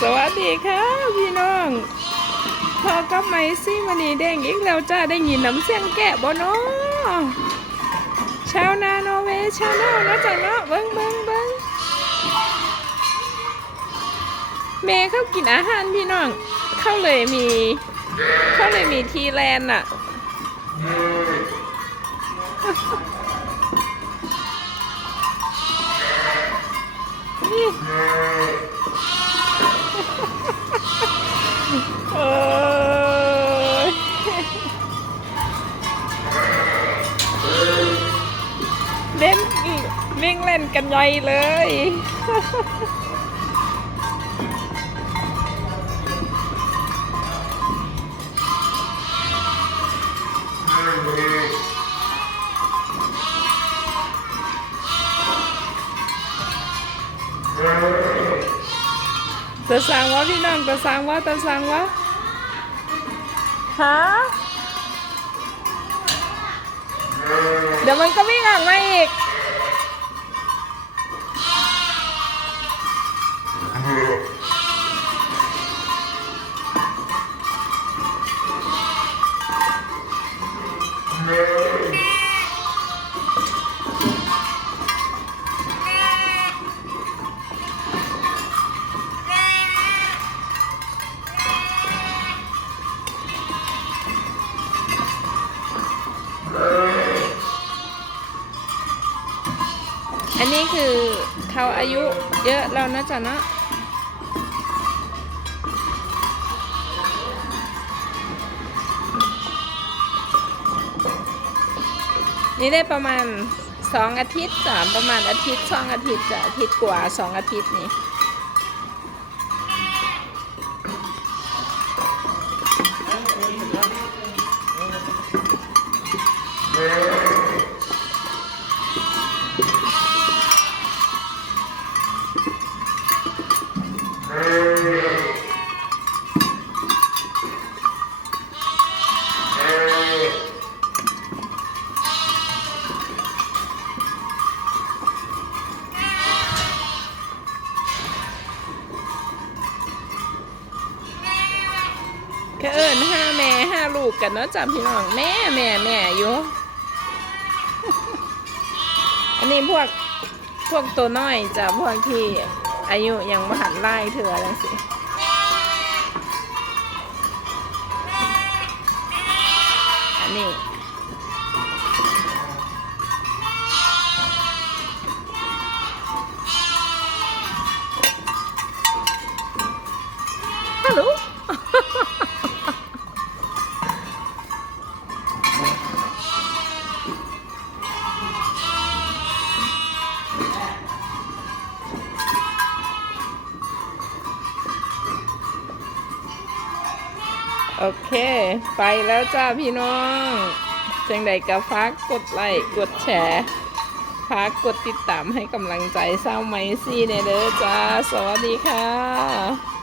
สวัสดีค่ะพี่น้องพอกับไมซี่มันนี่แดงอีกแล้วจ้าได้ยินน้ำเสียงแกะบ่เนาะชาวนาโนเวชาวนาเนาะจ้าเนาะเบิ้งเบิ้งเบิ้งแม่เขากินอาหารพี่น้อง เขาเลยมี เขาเลยมีทีแลนด์อะนี่ เอยเล่นวิ่งเล่นกันใหญ่เลย ตะสังวะพี่น้องตะสังวะตะสังวะฮะเดี๋ยวมันก็วิ่งออกมาอีก อันนี้คือเขาอายุเยอะแล้วนะจ๊ะเนาะนี่ได้ประมาณสองอาทิตย์จ้ะประมาณอาทิตย์สองอาทิตย์จ้ะอาทิตย์กว่าสองอาทิตย์นี่ ก็เอิญห้าแม่ห้าลูกกันเนาะจ้ะพี่น้องแม่แม่แม่อยู่อันนี้พวกพวกตัวน้อยจ้ะพวกที่อายุยังมหันไล่เถื่อจังสิอันนี้ฮัลโหล โอเค ไปแล้วจ้าพี่น้องจังใดก็ฝากกดไลค์กดแชร์ฝากกดติดตามให้กำลังใจเศร้าไมซี่เนเด้อจ้า สวัสดีค่ะ